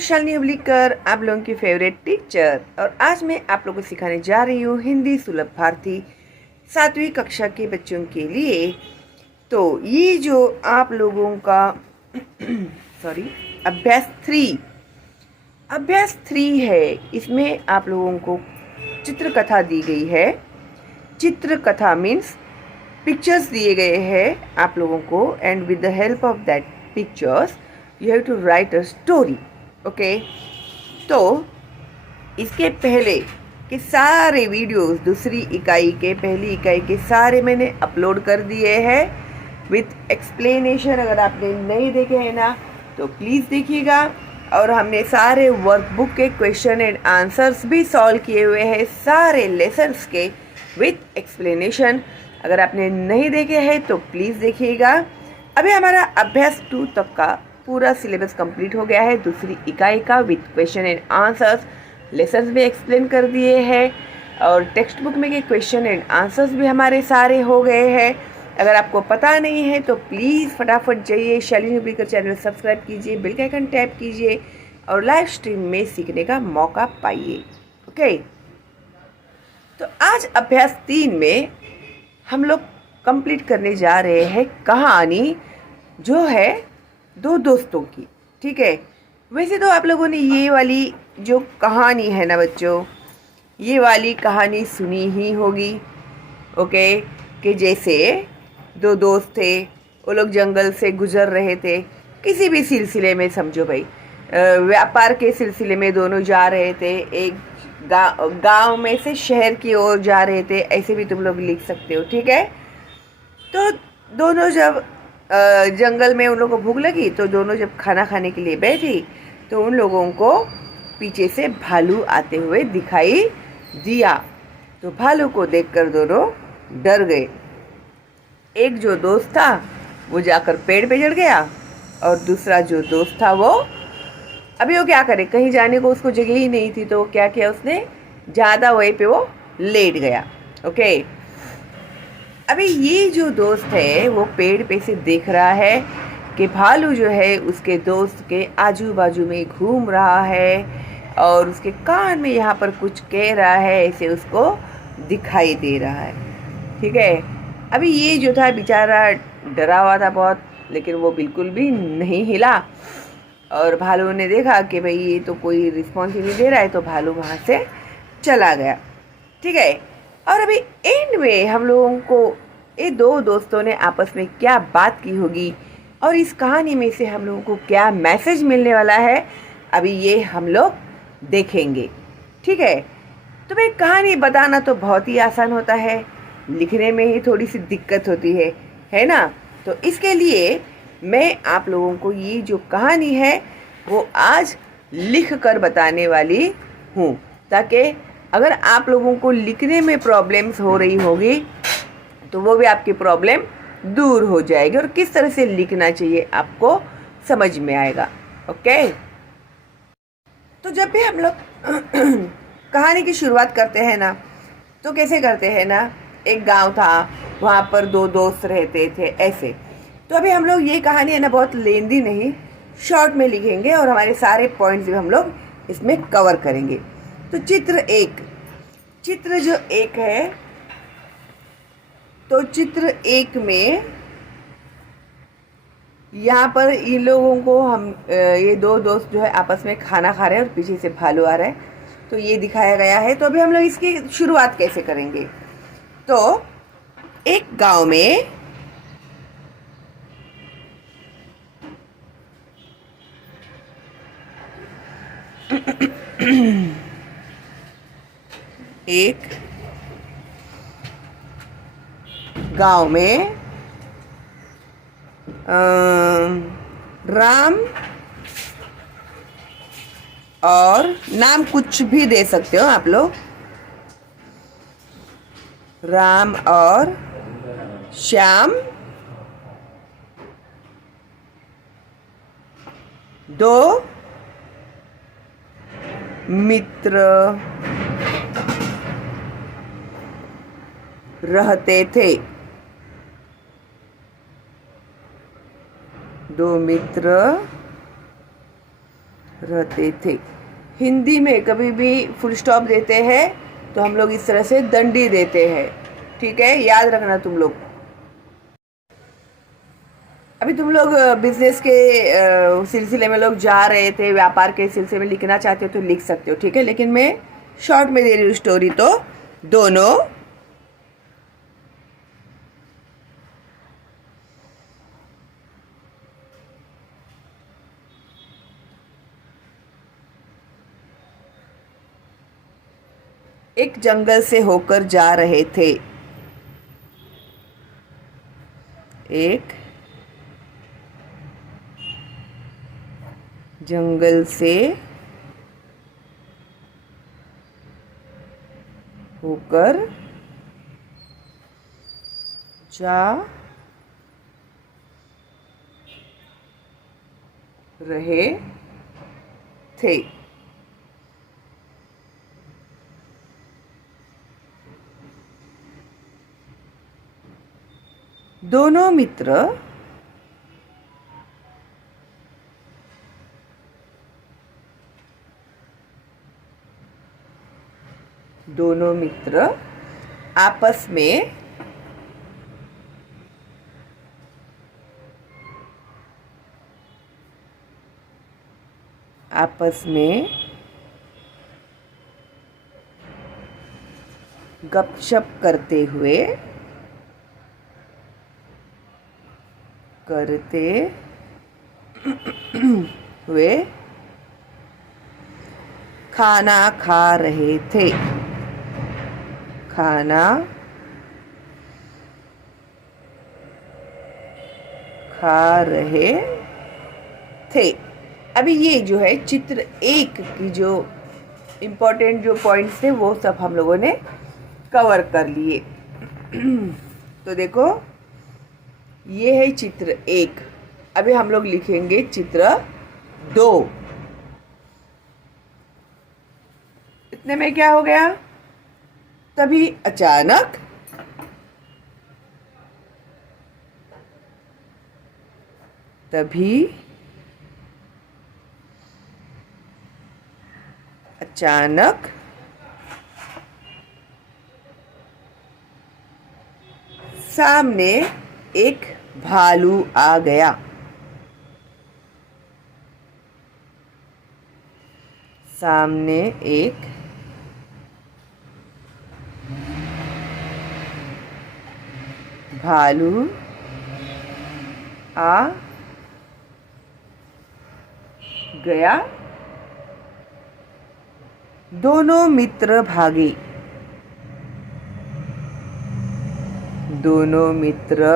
शालिनी अवलीकर, आप लोगों की फेवरेट टीचर। और आज मैं आप लोगों को सिखाने जा रही हूँ हिंदी सुलभ भारती 7वीं कक्षा के बच्चों के लिए। तो ये जो आप लोगों का अभ्यास 3 है, इसमें आप लोगों को चित्रकथा दी गई है। चित्रकथा मीन्स पिक्चर्स दिए गए हैं आप लोगों को, and with the help of that pictures you have to write a story. Okay, तो इसके पहले के सारे वीडियोस दूसरी इकाई के पहली इकाई के सारे मैंने अपलोड कर दिए हैं विथ एक्सप्लेनेशन। अगर आपने नहीं देखे हैं ना तो प्लीज़ देखिएगा। और हमने सारे वर्कबुक के क्वेश्चन एंड आंसर्स भी सॉल्व किए हुए हैं, सारे लेसन्स के विथ एक्सप्लेनेशन। अगर आपने नहीं देखे हैं तो प्लीज़ देखिएगा। अभी हमारा अभ्यास 2 तक का पूरा सिलेबस कंप्लीट हो गया है, दूसरी इकाई का with question and answers. Lessons भी एक्सप्लेन कर दिए हैं और टेक्स्ट बुक में के क्वेश्चन एंड आंसर्स भी हमारे सारे हो गए हैं। अगर आपको पता नहीं है तो प्लीज़ फटाफट जाइए शालिनी अवलीकर चैनल सब्सक्राइब कीजिए, बेल का आइकन टैप कीजिए और लाइव स्ट्रीम में सीखने का मौका पाइए। ओके, तो आज अभ्यास 3 में हम लोग कंप्लीट करने जा रहे हैं कहानी जो है 2 दोस्तों की। ठीक है, वैसे तो आप लोगों ने ये वाली जो कहानी है ना बच्चों, ये वाली कहानी सुनी ही होगी। ओके, कि जैसे 2 दोस्त थे, वो लोग जंगल से गुजर रहे थे, किसी भी सिलसिले में समझो भाई, व्यापार के सिलसिले में दोनों जा रहे थे, एक गांव में से शहर की ओर जा रहे थे, ऐसे भी तुम लोग लिख सकते हो। ठीक है, तो दोनों जब जंगल में उन लोगों को भूख लगी तो दोनों जब खाना खाने के लिए बैठी तो उन लोगों को पीछे से भालू आते हुए दिखाई दिया। तो भालू को देखकर दोनों डर गए। एक जो दोस्त था वो जाकर पेड़ पे चढ़ गया और दूसरा जो दोस्त था वो क्या करे, कहीं जाने को उसको जगह ही नहीं थी, तो वो क्या किया, उसने ज़्यादा वहीं पे वो लेट गया। ओके, अभी ये जो दोस्त है वो पेड़ पे से देख रहा है कि भालू जो है उसके दोस्त के आजू बाजू में घूम रहा है और उसके कान में यहाँ पर कुछ कह रहा है, ऐसे उसको दिखाई दे रहा है। ठीक है, अभी ये जो था बेचारा डरा हुआ था बहुत, लेकिन वो बिल्कुल भी नहीं हिला। और भालू ने देखा कि भाई ये तो कोई रिस्पॉन्स ही नहीं दे रहा है, तो भालू वहाँ से चला गया। ठीक है, और अभी एंड में हम लोगों को ये 2 दोस्तों ने आपस में क्या बात की होगी और इस कहानी में से हम लोगों को क्या मैसेज मिलने वाला है, अभी ये हम लोग देखेंगे। ठीक है, तो भाई कहानी बताना तो बहुत ही आसान होता है, लिखने में ही थोड़ी सी दिक्कत होती है ना। तो इसके लिए मैं आप लोगों को ये जो कहानी है वो आज लिख कर बताने वाली हूँ, ताकि अगर आप लोगों को लिखने में प्रॉब्लम्स हो रही होगी तो वो भी आपकी प्रॉब्लम दूर हो जाएगी और किस तरह से लिखना चाहिए आपको समझ में आएगा। ओके, तो जब भी हम लोग कहानी की शुरुआत करते हैं ना तो कैसे करते हैं ना, एक गांव था, वहाँ पर 2 दोस्त रहते थे ऐसे। तो अभी हम लोग ये कहानी है ना बहुत लेंदी नहीं, शॉर्ट में लिखेंगे और हमारे सारे पॉइंट्स भी हम लोग इसमें कवर करेंगे। तो चित्र जो 1 है, तो चित्र 1 में यहाँ पर इन लोगों को हम ये 2 दोस्त जो है आपस में खाना खा रहे हैं और पीछे से भालू आ रहा है, तो ये दिखाया गया है। तो अभी हम लोग इसकी शुरुआत कैसे करेंगे, तो एक गांव में एक गांव में राम, और नाम कुछ भी दे सकते हो आप लोग, राम और श्याम 2 मित्र रहते थे। 2 मित्र रहते थे। हिंदी में कभी भी फुल स्टॉप देते हैं तो हम लोग इस तरह से दंडी देते हैं। ठीक है, याद रखना तुम लोग। अभी तुम लोग बिजनेस के सिलसिले में लोग जा रहे थे, व्यापार के सिलसिले में लिखना चाहते हो तो लिख सकते हो, ठीक है। लेकिन मैं शॉर्ट में दे रही हूँ स्टोरी। तो दोनों एक जंगल से होकर जा रहे थे। एक जंगल से होकर जा रहे थे। दोनों मित्र आपस में गपशप करते हुए खाना खा रहे थे। खाना खा रहे थे। अभी ये जो है चित्र एक की जो इम्पोर्टेंट जो पॉइंट्स थे वो सब हम लोगों ने कवर कर लिए। तो देखो ये है चित्र एक। अभी हम लोग लिखेंगे चित्र दो। इतने में क्या हो गया? तभी अचानक सामने एक भालू आ गया। सामने एक भालू आ गया। दोनों मित्र भागे। दोनों मित्र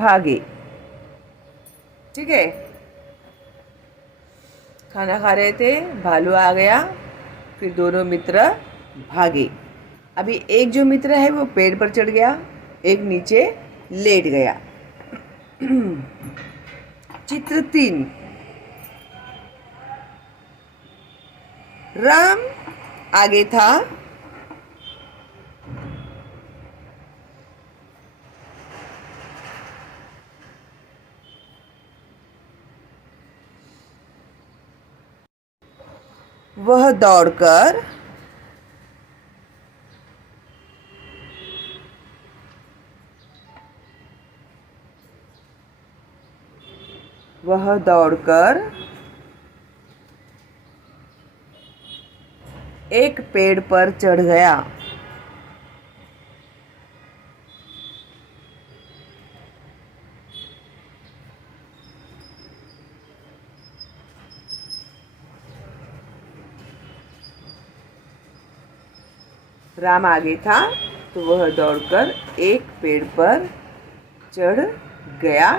भागे। ठीक है, खाना खा रहे थे, भालू आ गया, फिर दोनों मित्र भागे। अभी एक जो मित्र है वो पेड़ पर चढ़ गया, एक नीचे लेट गया। चित्र 3। राम आगे था। वह दौड़कर एक पेड़ पर चढ़ गया। राम आगे था तो वह दौड़कर एक पेड़ पर चढ़ गया।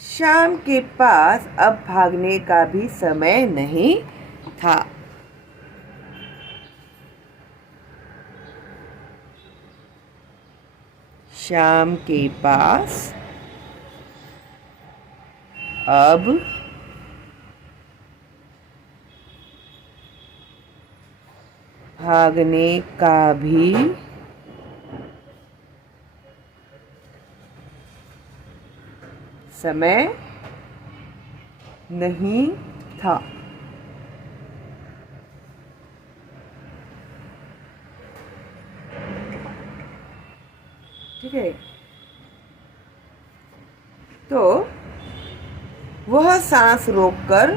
शाम के पास अब भागने का भी समय नहीं था। शाम के पास अब भागने का भी समय नहीं था। ठीक है, तो वह सांस रोककर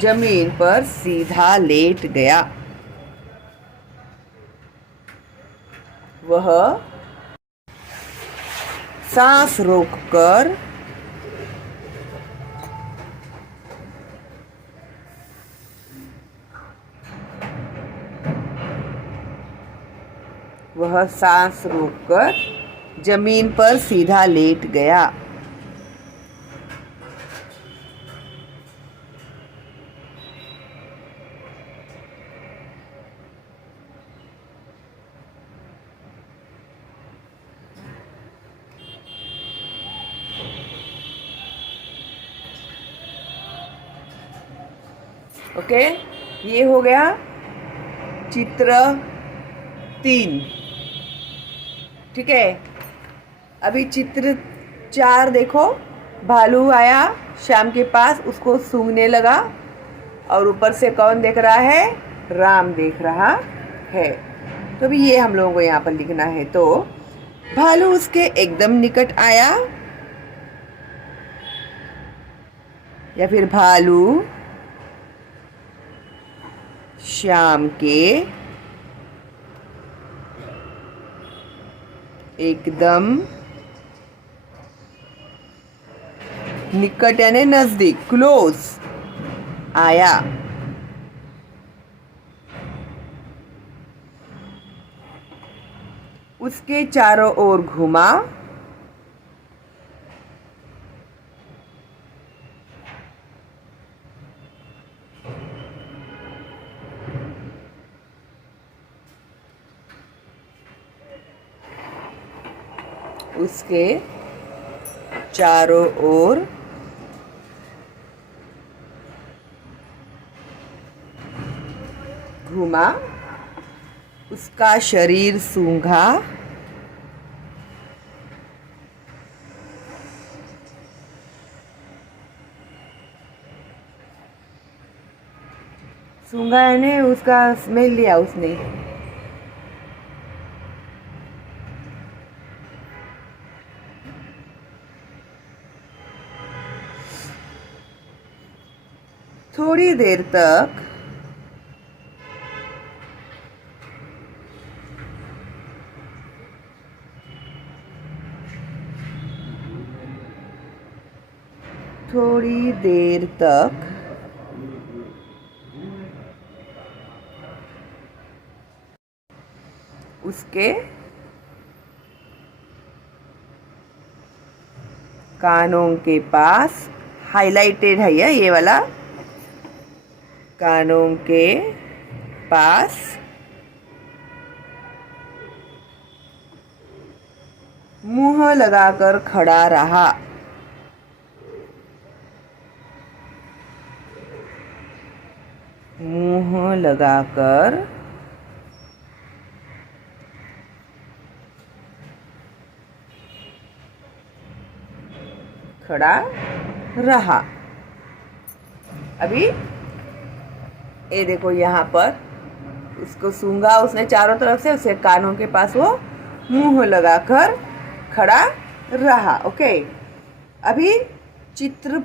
जमीन पर सीधा लेट गया। वह सांस रोककर जमीन पर सीधा लेट गया। ओके, ये हो गया चित्र 3। ठीक है, अभी चित्र 4 देखो। भालू आया श्याम के पास, उसको सूंघने लगा और ऊपर से कौन देख रहा है? राम देख रहा है। तो अभी ये हम लोगों को यहाँ पर लिखना है। तो भालू उसके एकदम निकट आया, या फिर भालू श्याम के एकदम निकट यानी नजदीक, क्लोज आया। उसके चारों ओर घूमा, उसके चारों ओर घूमा, उसका शरीर सूंघा, सूंघा यानी उसका स्मेल लिया उसने। थोड़ी देर तक उसके कानों के पास, हाइलाइटेड है ये वाला, कानों के पास मुंह लगाकर खड़ा रहा। मुंह लगाकर खड़ा रहा। अभी ये देखो यहाँ पर उसको सूंघा उसने चारों तरफ से, उसके कानों के पास वो मुंह लगाकर खड़ा रहा। ओके, अभी चित्र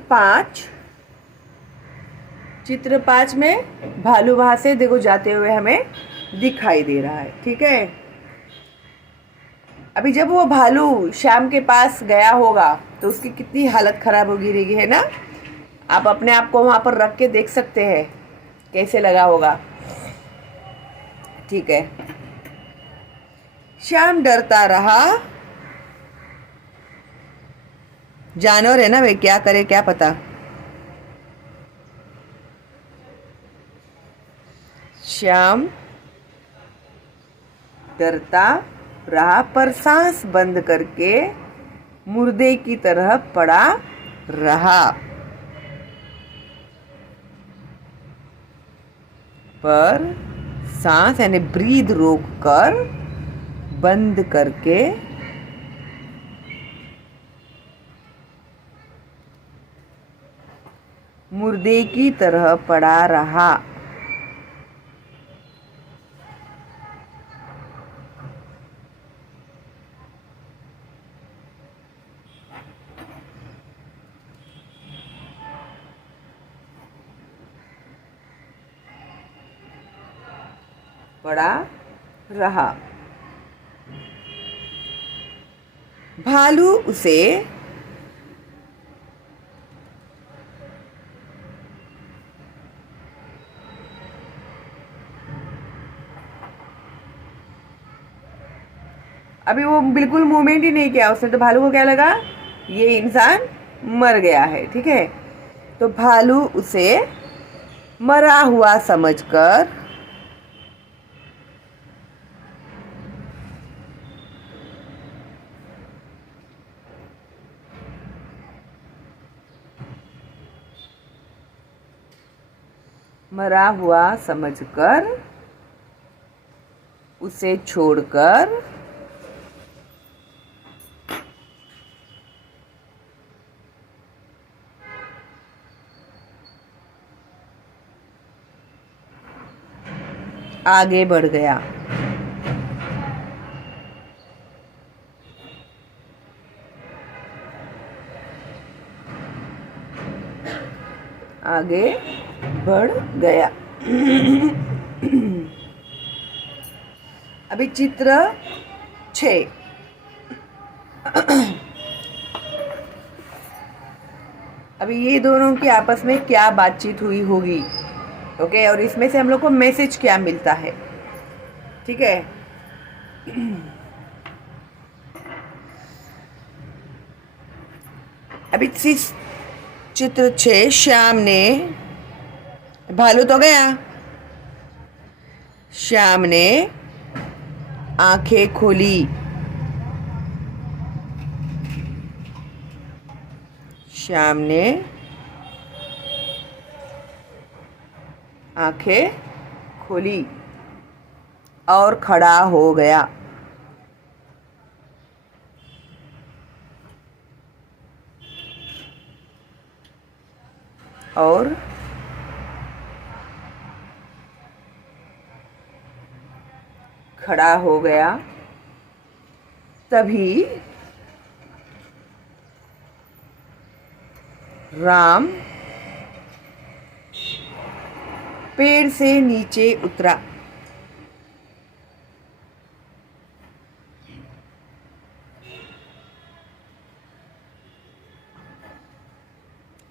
5 में भालू वहां से देखो जाते हुए हमें दिखाई दे रहा है। ठीक है, अभी जब वो भालू श्याम के पास गया होगा तो उसकी कितनी हालत खराब होगी रहेगी, है ना? आप अपने आप को वहां पर रख के देख सकते हैं कैसे लगा होगा। ठीक है, श्याम डरता रहा। जानवर है ना वे, क्या करे क्या पता। श्याम डरता रहा पर सांस बंद करके मुर्दे की तरह पड़ा रहा। पर सांस यानी ब्रीद रोक कर, बंद करके मुर्दे की तरह पड़ा रहा। पड़ा रहा। भालू उसे अभी वो बिल्कुल मूवमेंट ही नहीं किया उसने, तो भालू को क्या लगा, ये इंसान मर गया है। ठीक है, तो भालू उसे मरा हुआ समझकर मरा हुआ समझकर उसे छोड़कर आगे बढ़ गया। आगे बढ़ गया। अभी चित्र 6। अभी ये दोनों की आपस में क्या बातचीत हुई होगी। ओके, और इसमें से हम लोग को मैसेज क्या मिलता है। ठीक है, अभी चित्र 6। श्याम ने, भालू तो गया, श्याम ने आंखें खोली। श्याम ने आंखें खोली और खड़ा हो गया। और खड़ा हो गया। तभी राम पेड़ से नीचे उतरा।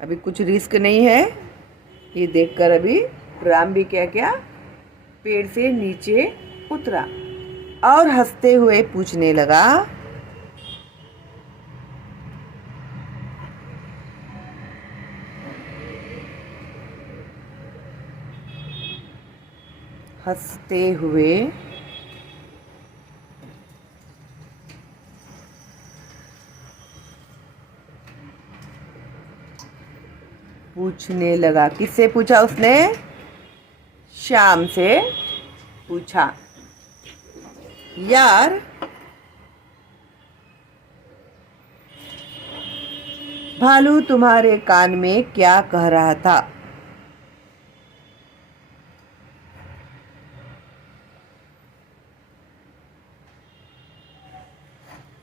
अभी कुछ रिस्क नहीं है, ये देखकर अभी राम भी क्या क्या पेड़ से नीचे उतरा और हंसते हुए पूछने लगा, हंसते हुए पूछने लगा। किससे पूछा उसने? श्याम से पूछा, यार भालू तुम्हारे कान में क्या कह रहा था?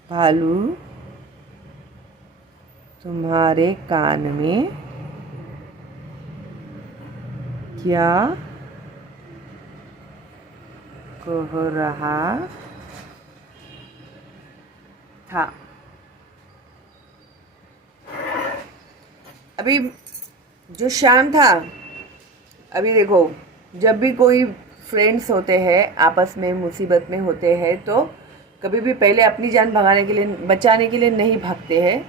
भालू तुम्हारे कान में क्या कह रहा था? अभी जो श्याम था, अभी देखो, जब भी कोई फ्रेंड्स होते हैं आपस में मुसीबत में होते हैं तो कभी भी पहले अपनी जान भगाने के लिए, बचाने के लिए नहीं भागते हैं,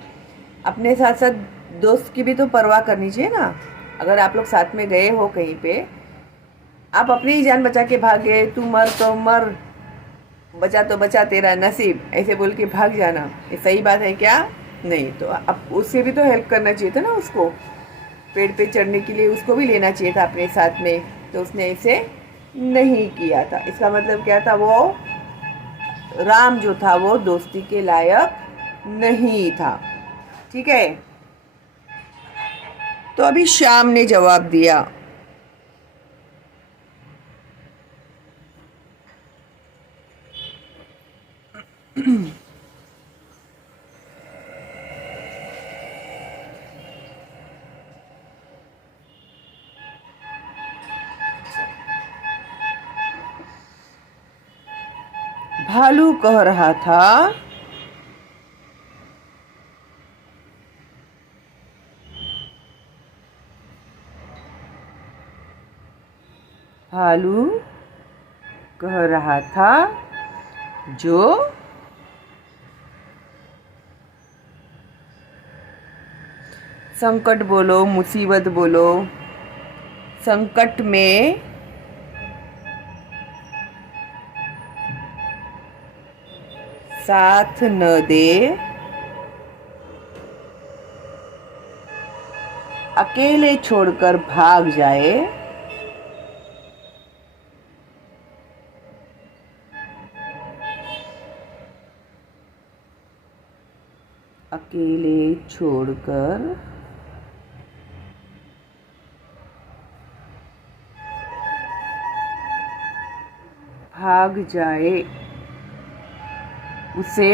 अपने साथ साथ दोस्त की भी तो परवाह करनी चाहिए ना। अगर आप लोग साथ में गए हो कहीं पे, आप अपनी ही जान बचा के भागे, तू मर तो मर, बचा तो बचा तेरा नसीब, ऐसे बोल के भाग जाना, ये सही बात है क्या? नहीं। तो अब उससे भी तो हेल्प करना चाहिए था ना, उसको पेड़ पे चढ़ने के लिए उसको भी लेना चाहिए था अपने साथ में, तो उसने इसे नहीं किया था। इसका मतलब क्या था? वो राम जो था वो दोस्ती के लायक नहीं था। ठीक है, तो अभी श्याम ने जवाब दिया, भालू कह रहा था, भालू कह रहा था, जो संकट बोलो, मुसीबत बोलो, संकट में साथ न दे, अकेले छोड़कर भाग जाए, अकेले छोड़कर भाग जाए, उसे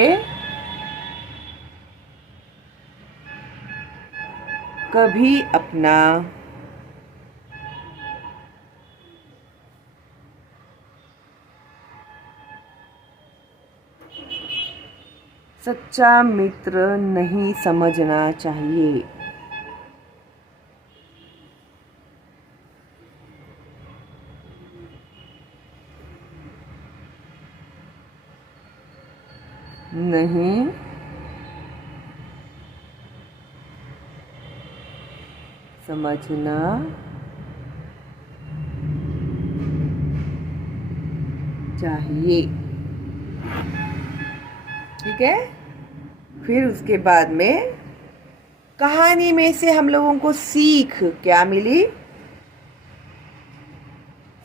कभी अपना सच्चा मित्र नहीं समझना चाहिए। नहीं समझना चाहिए। ठीक है, फिर उसके बाद में कहानी में से हम लोगों को सीख क्या मिली?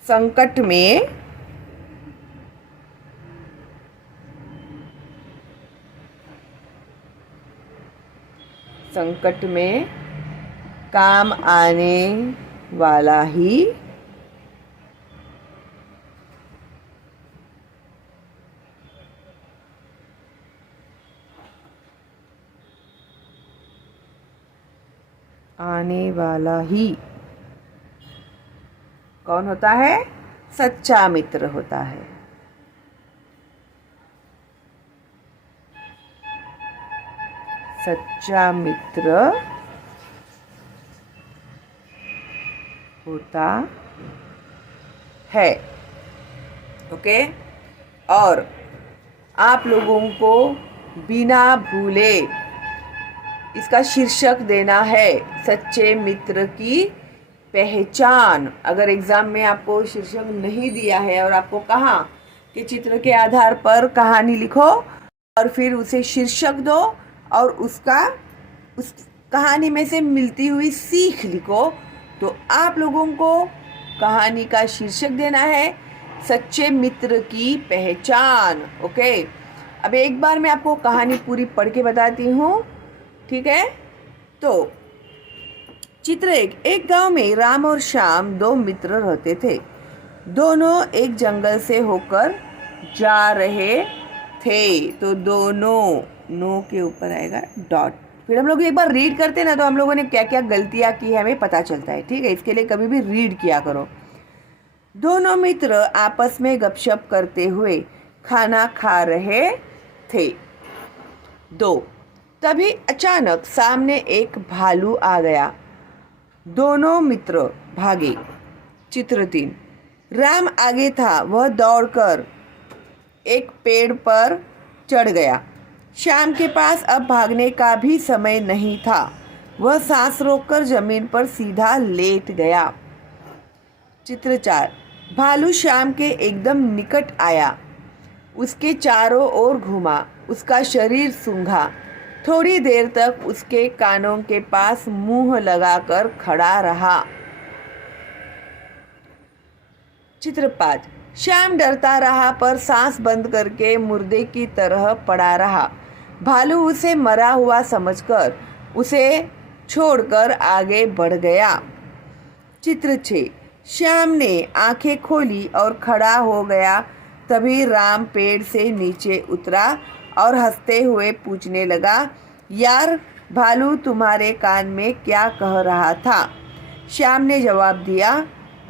संकट में काम आने वाला ही कौन होता है? सच्चा मित्र होता है। सच्चा मित्र होता है। ओके, और आप लोगों को बिना भूले इसका शीर्षक देना है, सच्चे मित्र की पहचान। अगर एग्जाम में आपको शीर्षक नहीं दिया है और आपको कहा कि चित्र के आधार पर कहानी लिखो और फिर उसे शीर्षक दो और उस कहानी में से मिलती हुई सीख लिखो, तो आप लोगों को कहानी का शीर्षक देना है सच्चे मित्र की पहचान। ओके, अब एक बार मैं आपको कहानी पूरी पढ़ के बताती हूँ। ठीक है, तो चित्र एक गांव में राम और श्याम दो मित्र रहते थे। दोनों एक जंगल से होकर जा रहे थे। तो दोनों, नो के ऊपर आएगा डॉट। फिर हम लोग एक बार रीड करते हैं ना, तो हम लोगों ने क्या क्या गलतियां की है हमें पता चलता है। ठीक है, इसके लिए कभी भी रीड किया करो। दोनों मित्र आपस में गपशप करते हुए खाना खा रहे थे। तभी अचानक सामने एक भालू आ गया। दोनों मित्र भागे। चित्र 3, राम आगे था। वह दौड़कर एक पेड़ पर चढ़ गया। श्याम के पास अब भागने का भी समय नहीं था। वह सांस रोककर जमीन पर सीधा लेट गया। चित्र 4, भालू श्याम के एकदम निकट आया, उसके चारों ओर घूमा, उसका शरीर सूंघा, थोड़ी देर तक उसके कानों के पास मुंह लगाकर खड़ा रहा। चित्र 5, श्याम डरता रहा पर सांस बंद करके मुर्दे की तरह पड़ा रहा। भालू उसे मरा हुआ समझकर उसे छोड़कर आगे बढ़ गया। चित्र 6। श्याम ने आंखें खोली और खड़ा हो गया। तभी राम पेड़ से नीचे उतरा और हंसते हुए पूछने लगा, यार भालू तुम्हारे कान में क्या कह रहा था? श्याम ने जवाब दिया,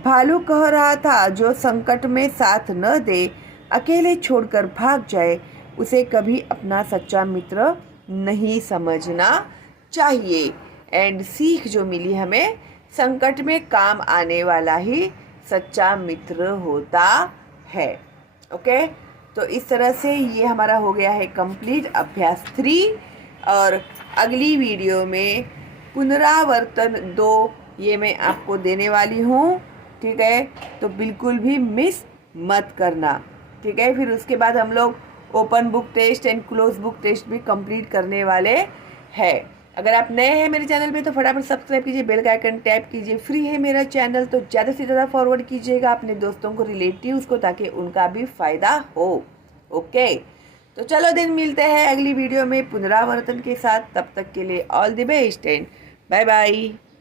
भालू कह रहा था जो संकट में साथ न दे, अकेले छोड़कर भाग जाए, उसे कभी अपना सच्चा मित्र नहीं समझना चाहिए। एंड सीख जो मिली हमें, संकट में काम आने वाला ही सच्चा मित्र होता है। ओके, तो इस तरह से ये हमारा हो गया है कंप्लीट अभ्यास 3। और अगली वीडियो में पुनरावर्तन 2 ये मैं आपको देने वाली हूँ। ठीक है, तो बिल्कुल भी मिस मत करना। ठीक है, फिर उसके बाद हम लोग open book test and close book test भी कंप्लीट करने वाले हैं। अगर आप नए हैं मेरे चैनल पे तो फटाफट सब्सक्राइब कीजिए, बेल का आइकन टैप कीजिए। फ्री है मेरा चैनल, तो ज़्यादा से ज़्यादा फॉरवर्ड कीजिएगा अपने दोस्तों को, रिलेटिव्स को, ताकि उनका भी फ़ायदा हो। ओके, तो चलो दिन मिलते हैं अगली वीडियो में पुनरावर्तन के साथ। तब तक के लिए all the best and bye bye.